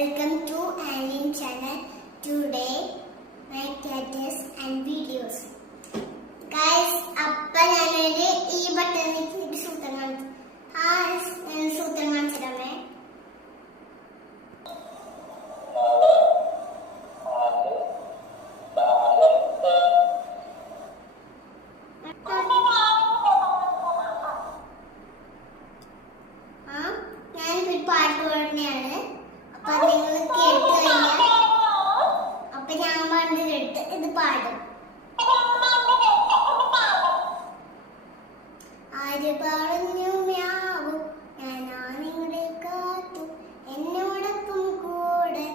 Welcome to Alien channel. Today my gadgets and videos. Guys, appa nanade ee button ni sootham manchirame. പാട്ട് പാടുന്നതാണ്. അപ്പൊ നിങ്ങൾ കേട്ട് കഴിഞ്ഞാൽ അപ്പൊ ഞാൻ പാട്ട് കേട്ട് ഇത് പാടും. ആര് പറഞ്ഞു മ്യാവും ഞാനാ നിങ്ങളുടെ കാത്തു എന്നോടൊപ്പം കൂടെ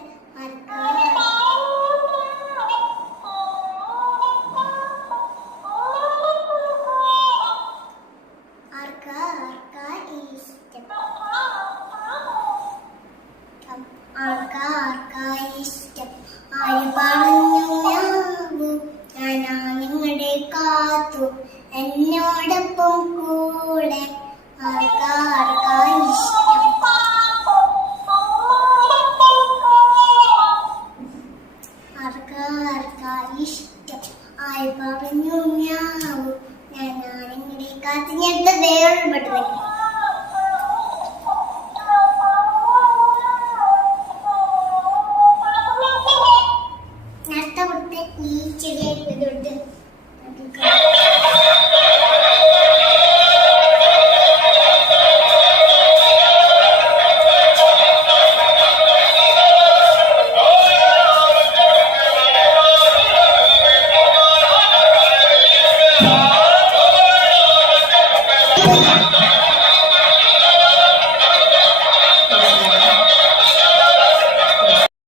ഇഷ്ടം ആര് പറഞ്ഞു ഞാനാ നിങ്ങളുടെ കാത്തു എന്നോടൊപ്പം കൂടെ ആർക്കാ